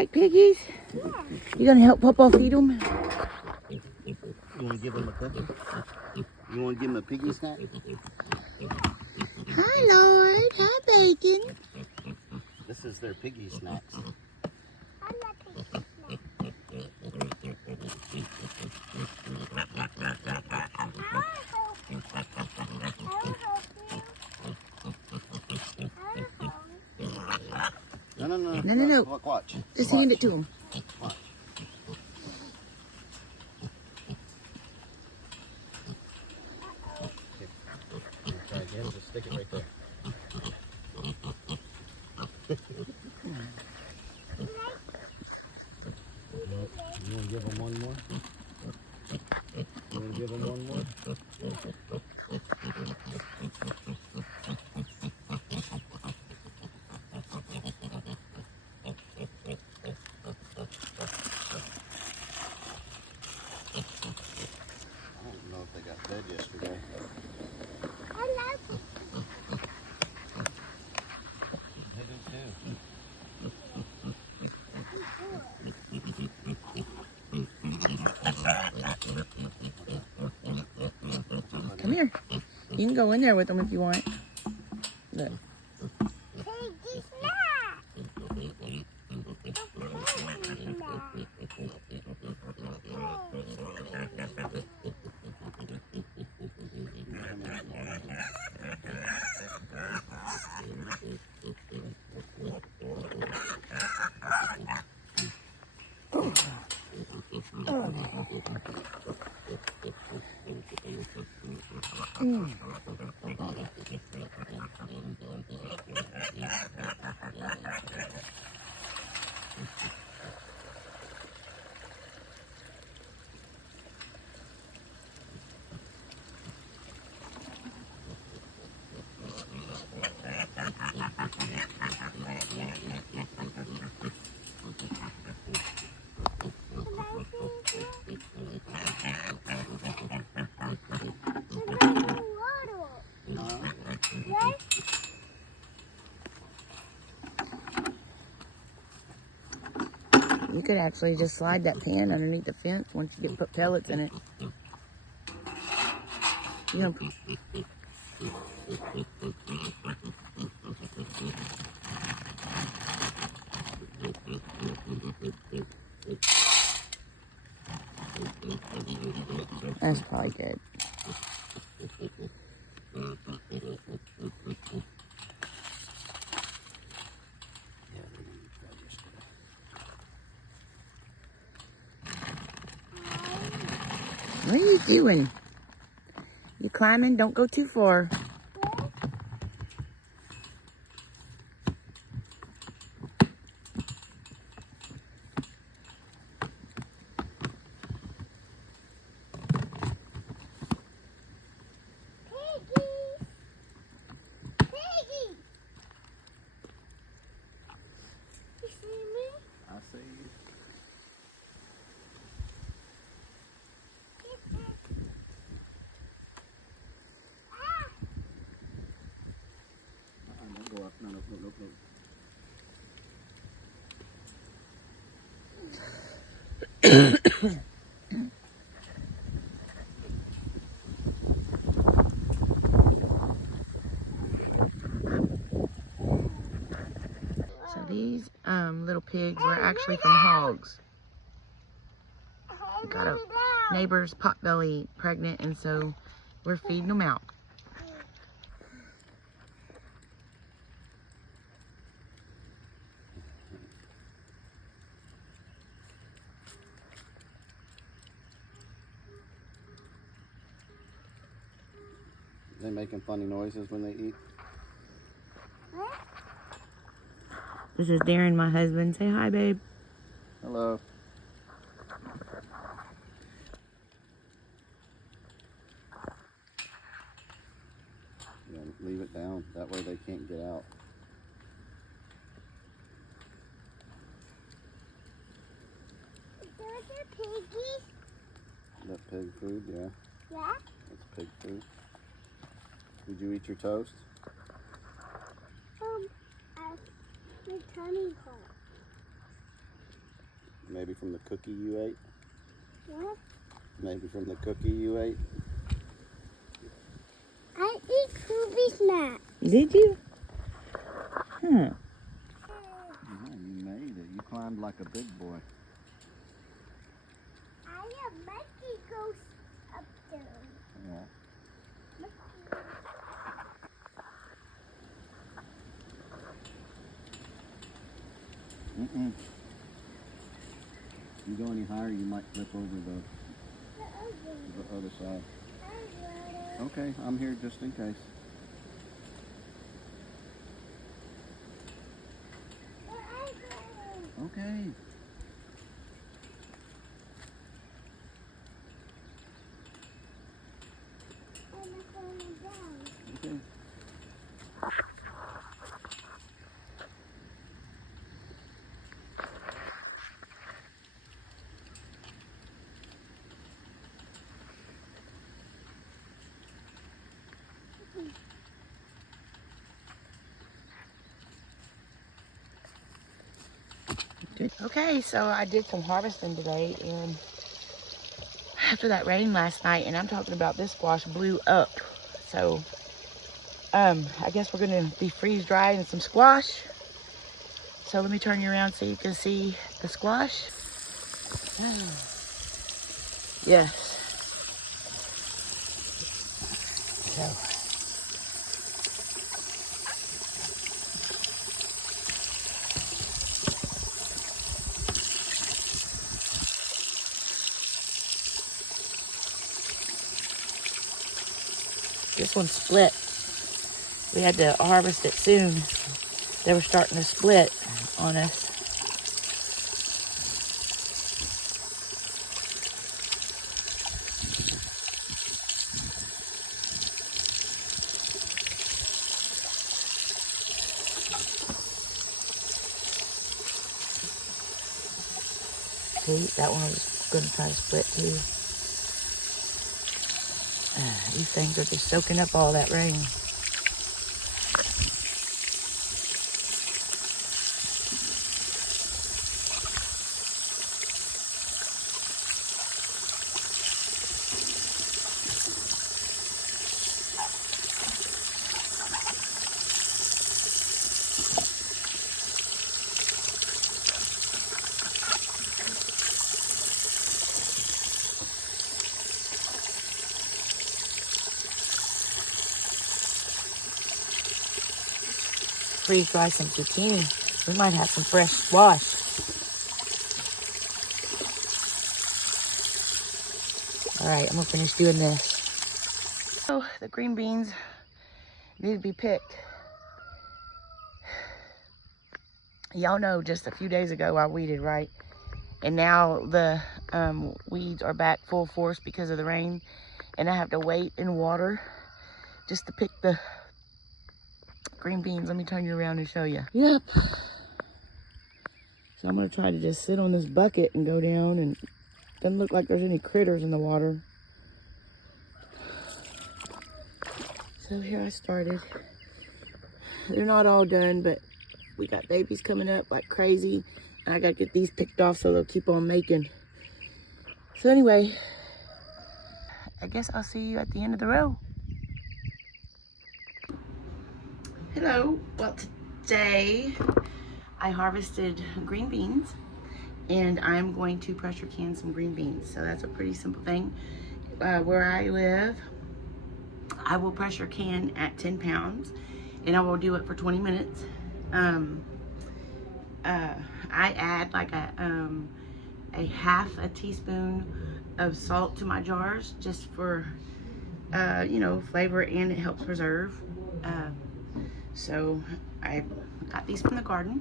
like piggies? Yeah. You gonna help Papa feed them? You want to give them a cookie? You want to give them a piggy snack? Hi, Lord. Hi, Bacon. This is their piggy snacks. I love piggy snack. No. No. Watch. Just Watch. hand it to him. Watch. Try again. Just stick it right there. You want to give them one more? You want to give them one more? I don't know if they got fed yesterday. I love it. They do too. Come here. You can go in there with them if you want. Look. Piggy snack. You could actually just slide that pan underneath the fence once you put pellets in it. You know, that's probably good. What are you doing? You climbing? Don't go too far. I see you. Don't go up. No. So these little pigs were actually from hogs. Got a neighbor's potbelly pregnant, and so we're feeding them out. Are they making funny noises when they eat? This is Darren, my husband. Say hi, babe. Hello. Yeah, leave it down. That way they can't get out. Those are piggies. That pig food, yeah. Yeah. That's pig food. Did you eat your toast? My tummy hurt. Maybe from the cookie you ate? What? Maybe from the cookie you ate? I eat Scooby Snack. Did you? Huh. Yeah, you made it. You climbed like a big boy. I have Mickey goes up there. Yeah. Mm-mm. If you go any higher, you might flip over the other side. Okay, I'm here just in case. Okay. Okay. Good. Okay, so I did some harvesting today, and after that rain last night, and I'm talking about this squash blew up. So, I guess we're gonna be freeze drying some squash. So let me turn you around so you can see the squash. Yes. So. This one split. We had to harvest it soon. They were starting to split on us. See, that one was going to try to split too. These things are just soaking up all that rain. Freeze dry some zucchini. We might have some fresh squash. All right, I'm gonna finish doing this. So the green beans need to be picked. Y'all know just a few days ago I weeded, right? And now the weeds are back full force because of the rain. And I have to wait in water just to pick the green beans. Let me turn you around and show you. Yep. So I'm gonna try to just sit on this bucket and go down, and doesn't look like there's any critters in the water. So here I started. They're not all done, but we got babies coming up like crazy. And I gotta get these picked off so they'll keep on making. So anyway, I guess I'll see you at the end of the row. Hello, well today I harvested green beans and I'm going to pressure can some green beans. So that's a pretty simple thing. Where I live, I will pressure can at 10 pounds and I will do it for 20 minutes. I add like a half a teaspoon of salt to my jars just for, you know, flavor, and it helps preserve. So I got these from the garden,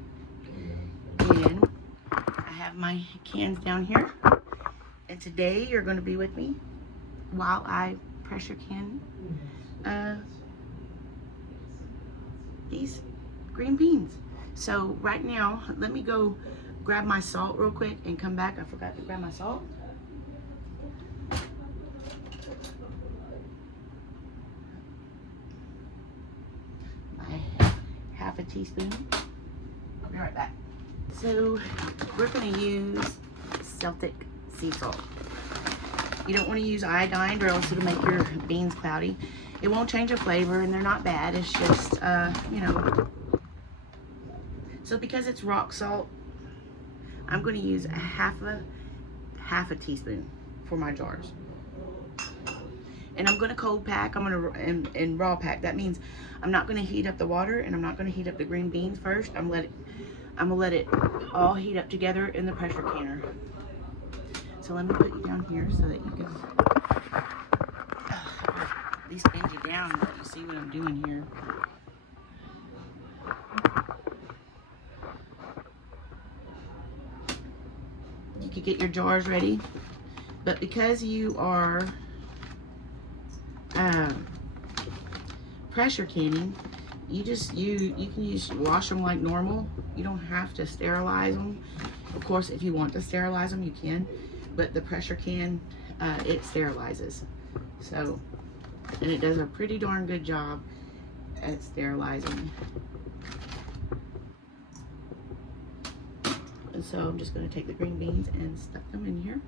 and I have my cans down here. And today you're going to be with me while I pressure can these green beans. So right now, let me go grab my salt real quick and come back. I forgot to grab my salt. Half a teaspoon. I'll be right back. So we're gonna use Celtic sea salt. You don't want to use iodine or else it'll make your beans cloudy. It won't change the flavor and they're not bad. It's just, you know. So because it's rock salt, I'm going to use a half a teaspoon for my jars. And I'm going to cold pack. I'm going to and raw pack. That means I'm not going to heat up the water and I'm not going to heat up the green beans first. I'm going to let it all heat up together in the pressure canner. So let me put you down here so that you can at least bend you down and let you see what I'm doing here. You could get your jars ready, but because you are pressure canning, you can wash them like normal. You don't have to sterilize them. Of course, if you want to sterilize them, you can, but the pressure can, it sterilizes. So, and it does a pretty darn good job at sterilizing. And so I'm just going to take the green beans and stuff them in here.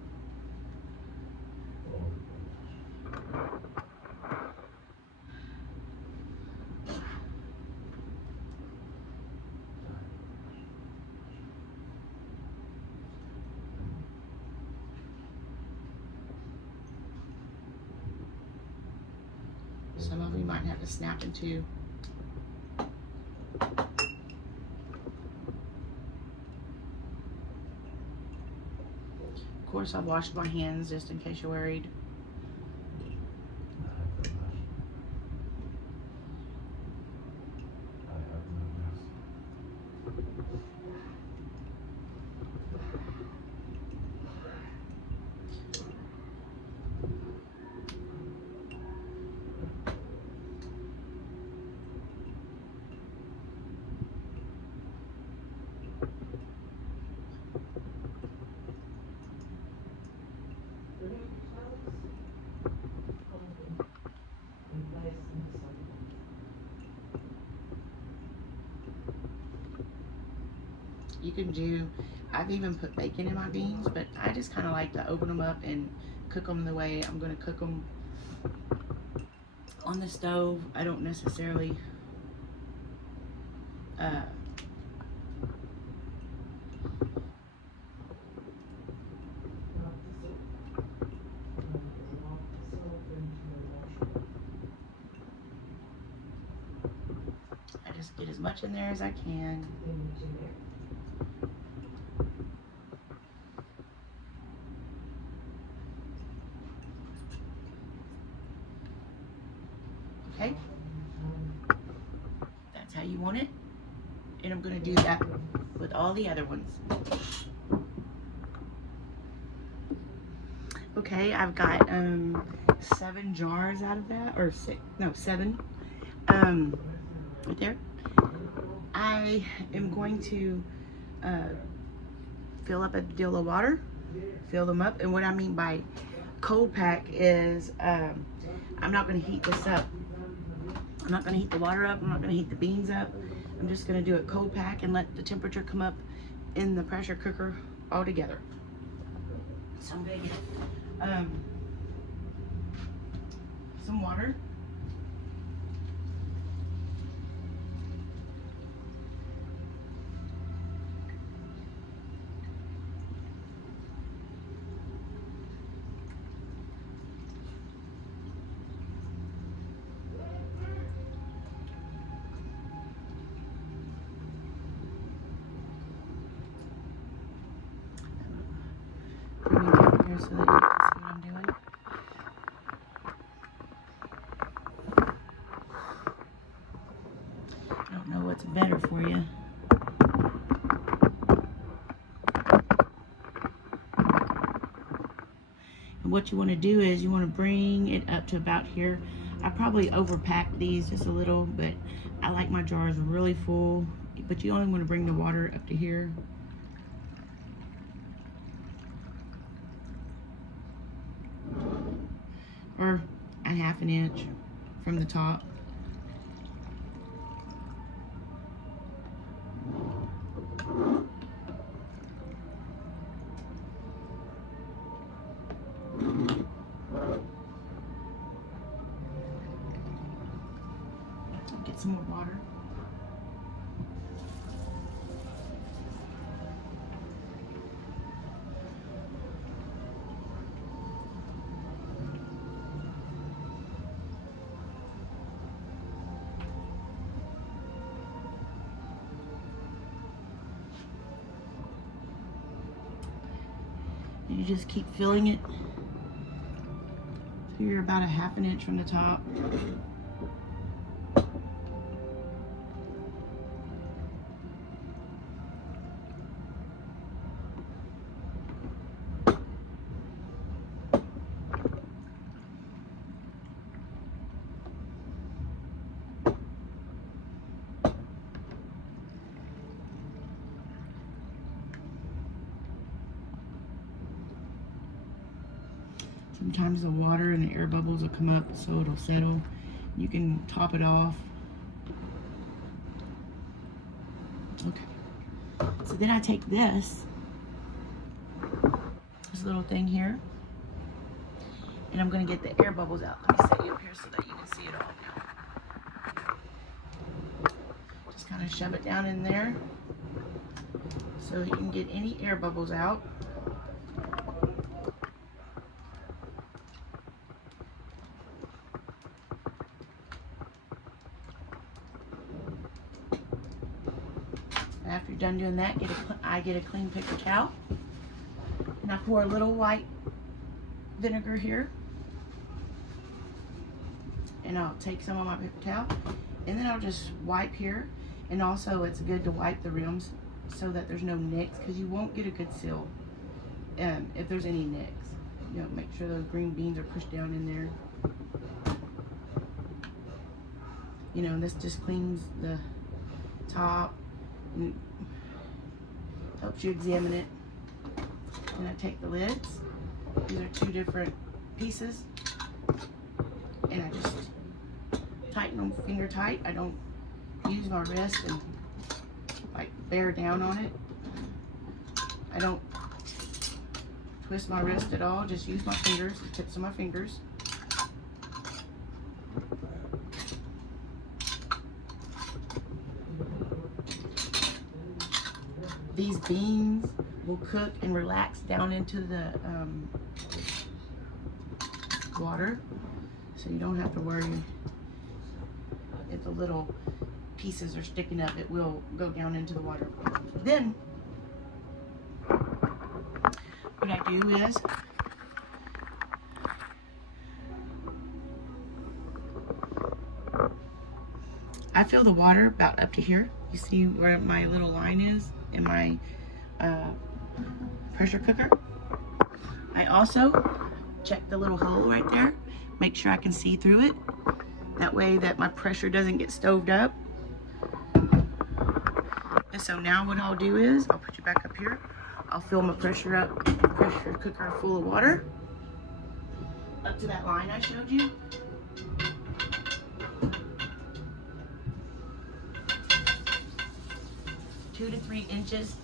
Some of you might have to snap into. Of course, I've washed my hands just in case you're worried. You can do, I've even put bacon in my beans, but I just kind of like to open them up and cook them the way I'm going to cook them on the stove. I don't necessarily I just get as much in there as I can. Okay, that's how you want it, and I'm going to do that with all the other ones. Okay, I've got 7 jars out of that, or 6, no, 7, right there. I am going to fill up a deal of water, fill them up, and what I mean by cold pack is I'm not going to heat this up. I'm not going to heat the water up. I'm not going to heat the beans up. I'm just going to do a cold pack and let the temperature come up in the pressure cooker all together. So I'm going to get some water. Bring it down here so that you can see what I'm doing. I don't know what's better for you. And what you want to do is you want to bring it up to about here. I probably overpacked these just a little, but I like my jars really full. But you only want to bring the water up to here. Or a ½ inch from the top. Get some more water. You just keep filling it till you're about a ½ inch from the top. Sometimes the water and the air bubbles will come up so it'll settle. You can top it off. Okay. So then I take this little thing here, and I'm going to get the air bubbles out. Let me set you up here so that you can see it all now. Just kind of shove it down in there so that you can get any air bubbles out. After you're done doing that, I get a clean paper towel, and I pour a little white vinegar here, and I'll take some of my paper towel, and then I'll just wipe here. And also it's good to wipe the rims so that there's no nicks, because you won't get a good seal if there's any nicks. You know, make sure those green beans are pushed down in there. You know, this just cleans the top and helps you examine it. And I take the lids. These are 2 different pieces, and I just tighten them finger tight. I don't use my wrist and like bear down on it. I don't twist my wrist at all. Just use my fingers, the tips of my fingers. These beans will cook and relax down into the water, so you don't have to worry if the little pieces are sticking up. It will go down into the water. Then what I do is I fill the water about up to here. You see where my little line is in my pressure cooker. I also check the little hole right there, make sure I can see through it. That way that my pressure doesn't get stoved up. And so now what I'll do is, I'll put you back up here. I'll fill my pressure cooker full of water up to that line I showed you. Two to 3 inches.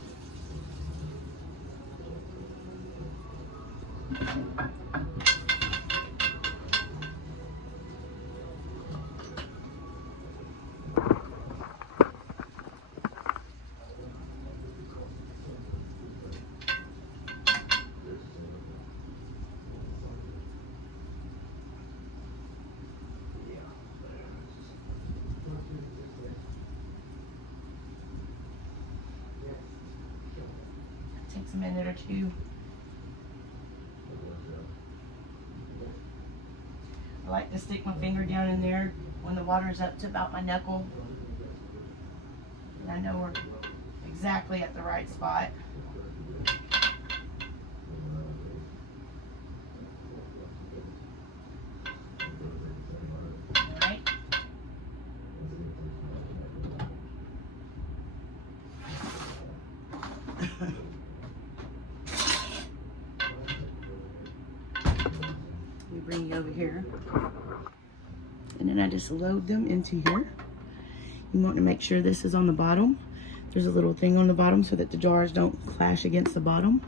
Takes a minute or 2. I like to stick my finger down in there when the water is up to about my knuckle, and I know we're exactly at the right spot. Alright. We bring you over here, and then I just load them into here. You want to make sure this is on the bottom. There's a little thing on the bottom so that the jars don't clash against the bottom.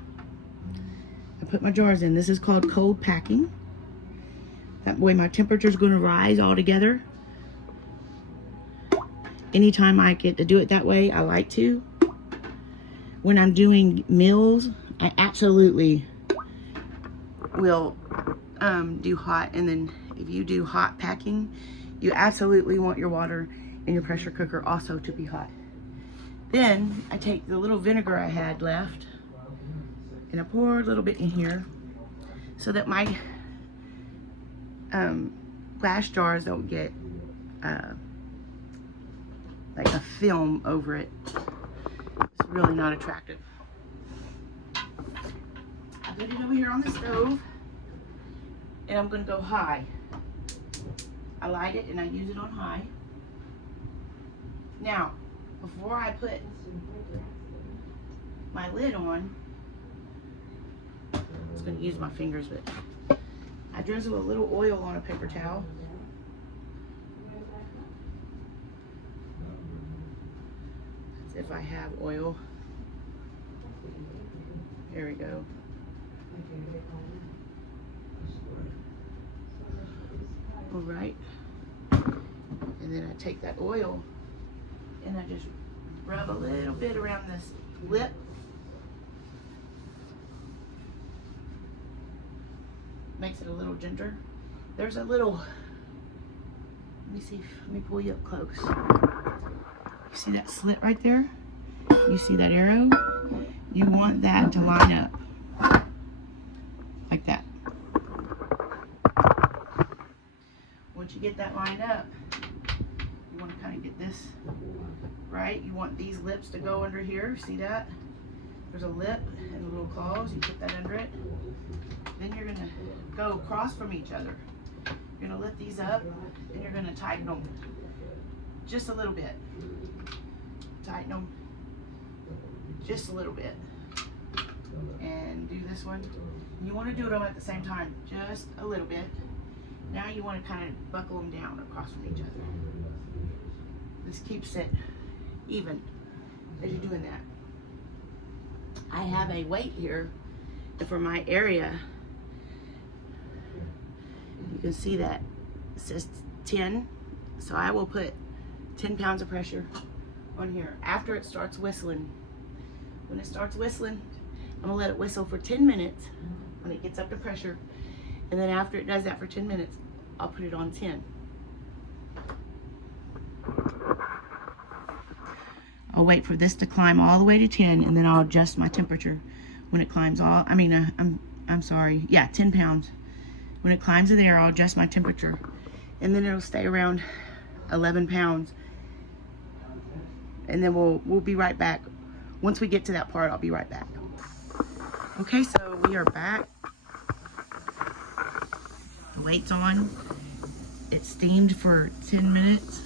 I put my jars in. This is called cold packing. That way my temperature is going to rise all together. anytime I get to do it that way, I like to. When I'm doing meals, I absolutely will do hot. And then if you do hot packing, you absolutely want your water in your pressure cooker also to be hot. Then I take the little vinegar I had left and I pour a little bit in here so that my glass jars don't get like a film over it. It's really not attractive. I put it over here on the stove and I'm gonna go high. I light it and I use it on high. Now, before I put my lid on, I was gonna use my fingers, but I drizzle a little oil on a paper towel. That's if I have oil. There we go. All right. And then I take that oil and I just rub a little bit around this lip. Makes it a little ginger. There's a little, let me see, let me pull you up close. You see that slit right there? You see that arrow? You want that to line up like that. Once you get that lined up, you want to kind of get this right. You want these lips to go under here. See that? There's a lip and a little claws. You put that under it. Then you're going to go across from each other. You're going to lift these up and you're going to tighten them just a little bit. Tighten them just a little bit. And do this one. You want to do them at the same time, just a little bit. Now you want to kind of buckle them down across from each other. This keeps it even as you're doing that. I have a weight here, and for my area, you can see that it says 10. So I will put 10 pounds of pressure on here after it starts whistling. When it starts whistling, I'm gonna let it whistle for 10 minutes when it gets up to pressure. And then after it does that for 10 minutes, I'll put it on 10. I'll wait for this to climb all the way to 10 and then I'll adjust my temperature when it climbs all, I'm sorry, yeah, 10 pounds. When it climbs to there, I'll adjust my temperature and then it'll stay around 11 pounds. And then we'll be right back. Once we get to that part, I'll be right back. Okay, so we are back. The weight's on. It steamed for 10 minutes.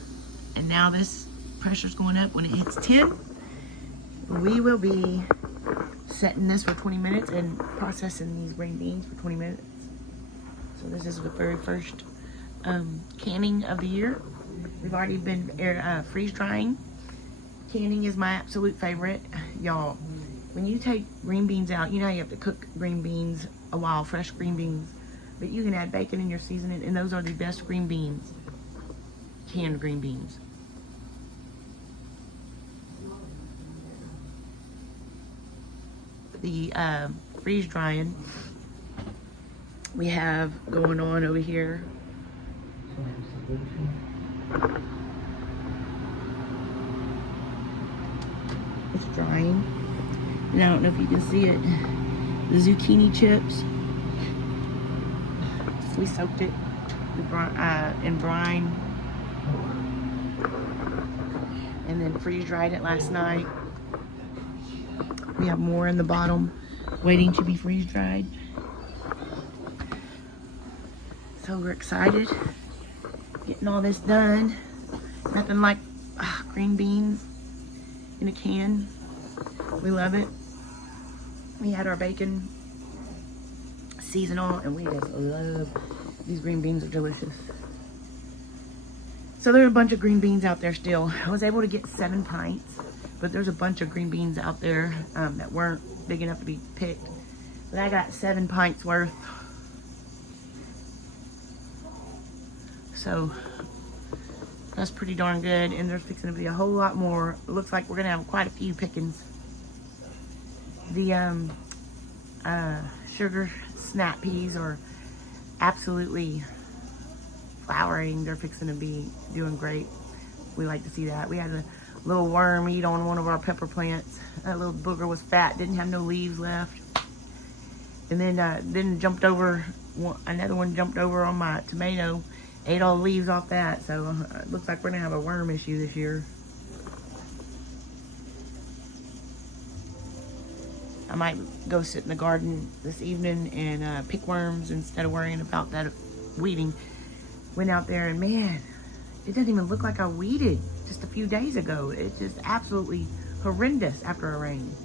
And now this pressure's going up. When it hits 10, we will be setting this for 20 minutes and processing these green beans for 20 minutes. So this is the very first canning of the year. We've already been freeze drying. Canning is my absolute favorite. Y'all, when you take green beans out, you know you have to cook green beans a while, fresh green beans. But you can add bacon in your seasoning, and those are the best green beans. Canned green beans. The freeze drying we have going on over here. It's drying. And I don't know if you can see it. The zucchini chips. We soaked it in brine. And then freeze dried it last night. We have more in the bottom waiting to be freeze dried. So we're excited. Getting all this done. Nothing like green beans in a can. We love it. We had our bacon seasonal and we just love these green beans. Are delicious. So there are a bunch of green beans out there still. I was able to get 7 pints, but there's a bunch of green beans out there that weren't big enough to be picked. But I got 7 pints worth. So That's pretty darn good, and there's fixing to be a whole lot more. It looks like we're gonna have quite a few pickings. The sugar snap peas are absolutely flowering. They're fixing to be doing great. We like to see that. We had a little worm eat on one of our pepper plants. That little booger was fat, didn't have no leaves left. And then jumped over, another one jumped over on my tomato, ate all the leaves off that. So it looks like we're gonna have a worm issue this year. I might go sit in the garden this evening and pick worms instead of worrying about that weeding. Went out there and man, it doesn't even look like I weeded just a few days ago. It's just absolutely horrendous after a rain.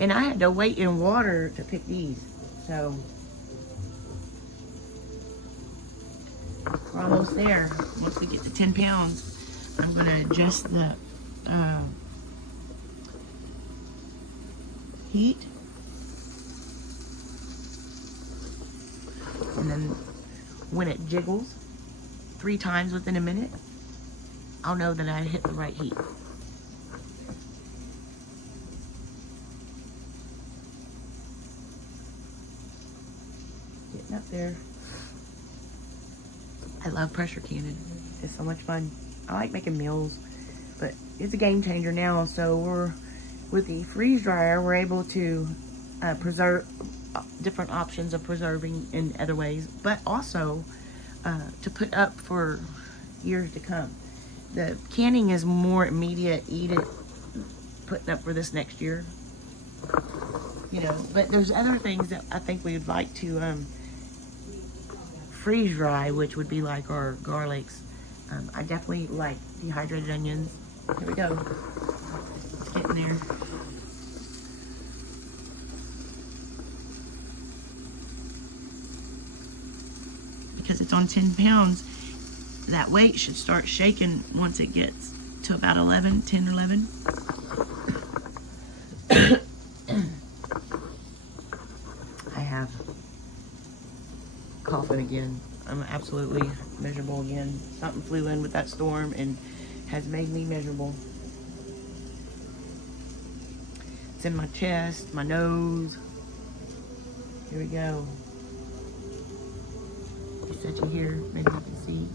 And I had to wait in water to pick these. So we're almost there. Once we get to 10 pounds, I'm gonna adjust the heat. And then when it jiggles 3 times within a minute, I'll know that I hit the right heat. Getting up there. I love pressure canning. It's so much fun. I like making meals, but it's a game changer now. So with the freeze dryer, we're able to preserve different options of preserving in other ways, but also to put up for years to come. The canning is more immediate, eat it, putting up for this next year. You know, but there's other things that I think we would like to freeze dry, which would be like our garlics. I definitely like dehydrated onions. Here we go. It's getting there. Because it's on 10 pounds, that weight should start shaking once it gets to about 10 or 11. I have coughing again. I'm absolutely miserable again. Something flew in with that storm and has made me miserable. It's in my chest, my nose. Here we go. Set you here, maybe you can see.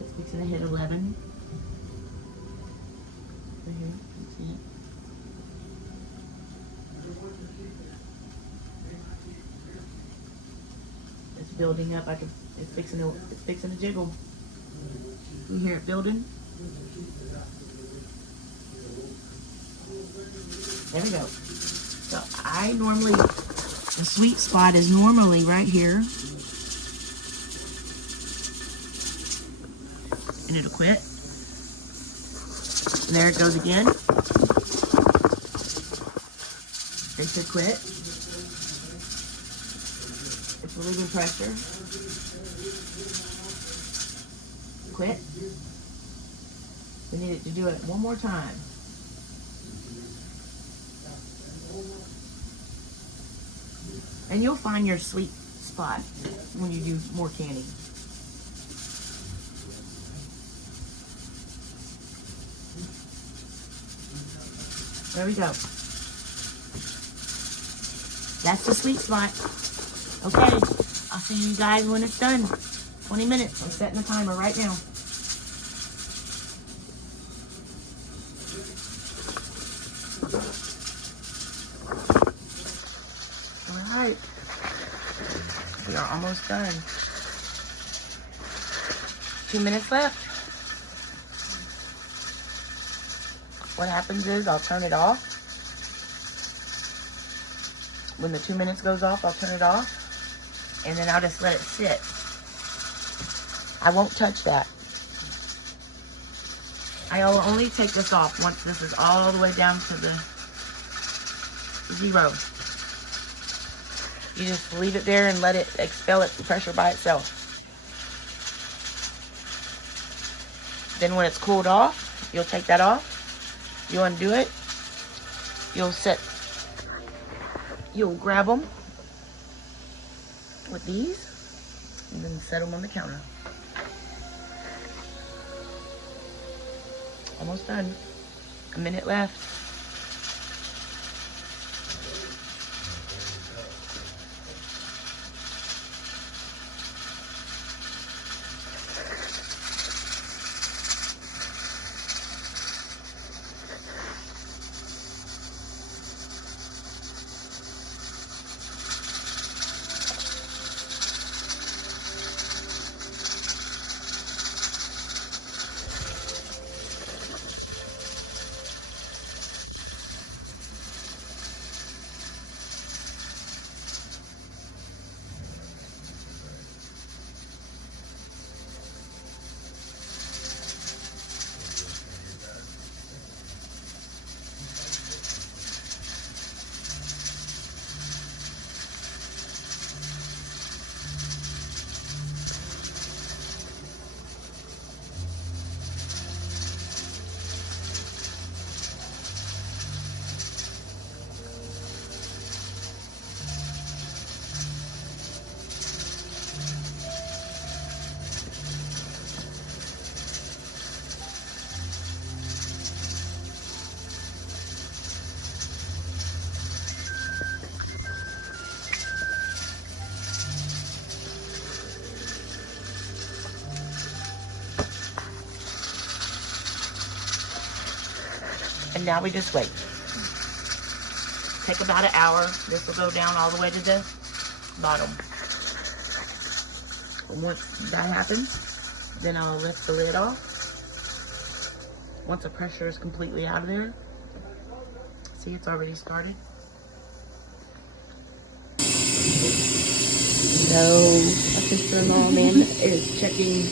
It's fixing to hit 11. Right here, you can see it. It's building up. It's fixing to jiggle. You hear it building? There we go. So I normally, the sweet spot is normally right here. And it'll quit. And there it goes again. It should quit. It's relieving pressure. Quit. We need it to do it one more time. And you'll find your sweet spot when you do more canning. There we go. That's the sweet spot. Okay, I'll see you guys when it's done. 20 minutes. I'm setting the timer right now. Alright. We are almost done. 2 minutes left. What happens is I'll turn it off. When the 2 minutes goes off, I'll turn it off. And then I'll just let it sit. I won't touch that. I'll only take this off once this is all the way down to the 0. You just leave it there and let it expel its pressure by itself. Then when it's cooled off, you'll take that off. You undo it. You'll grab them. with these and then set them on the counter. Almost done. A minute left. And now we just wait. Take about an hour. This will go down all the way to the bottom. And once that happens, then I'll lift the lid off. Once the pressure is completely out of there. See, it's already started. So, my sister-in-law, Amanda, is checking.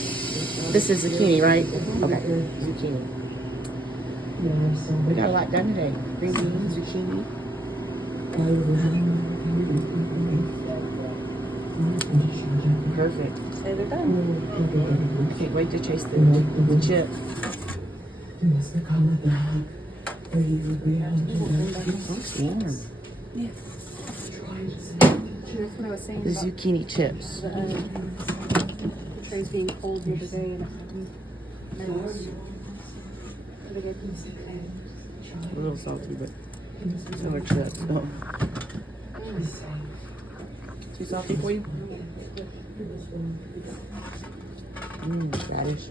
This is zucchini, right? Okay, zucchini. We got a lot done today. Green beans, zucchini. Perfect. Say they're done. Can't wait to taste the chip. Looks warm. Yeah. That's what I was saying The about zucchini chips. the trays being cold the other day and A little salty, but so are chips. Oh. Too salty for you? Radish.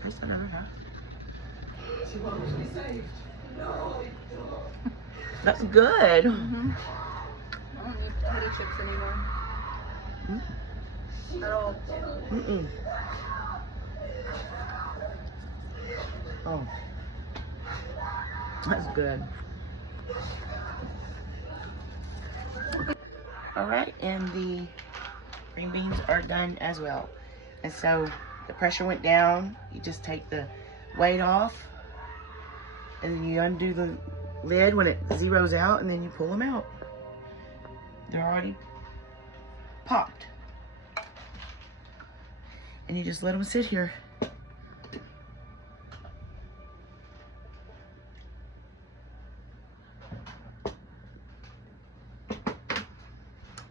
First I've ever had. That's good. I don't need potato chips anymore. At all. Oh, that's good. All right, and the green beans are done as well. And so the pressure went down. You just take the weight off, and then you undo the lid when it zeroes out, and then you pull them out. They're already popped. And you just let them sit here.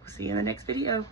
See you in the next video.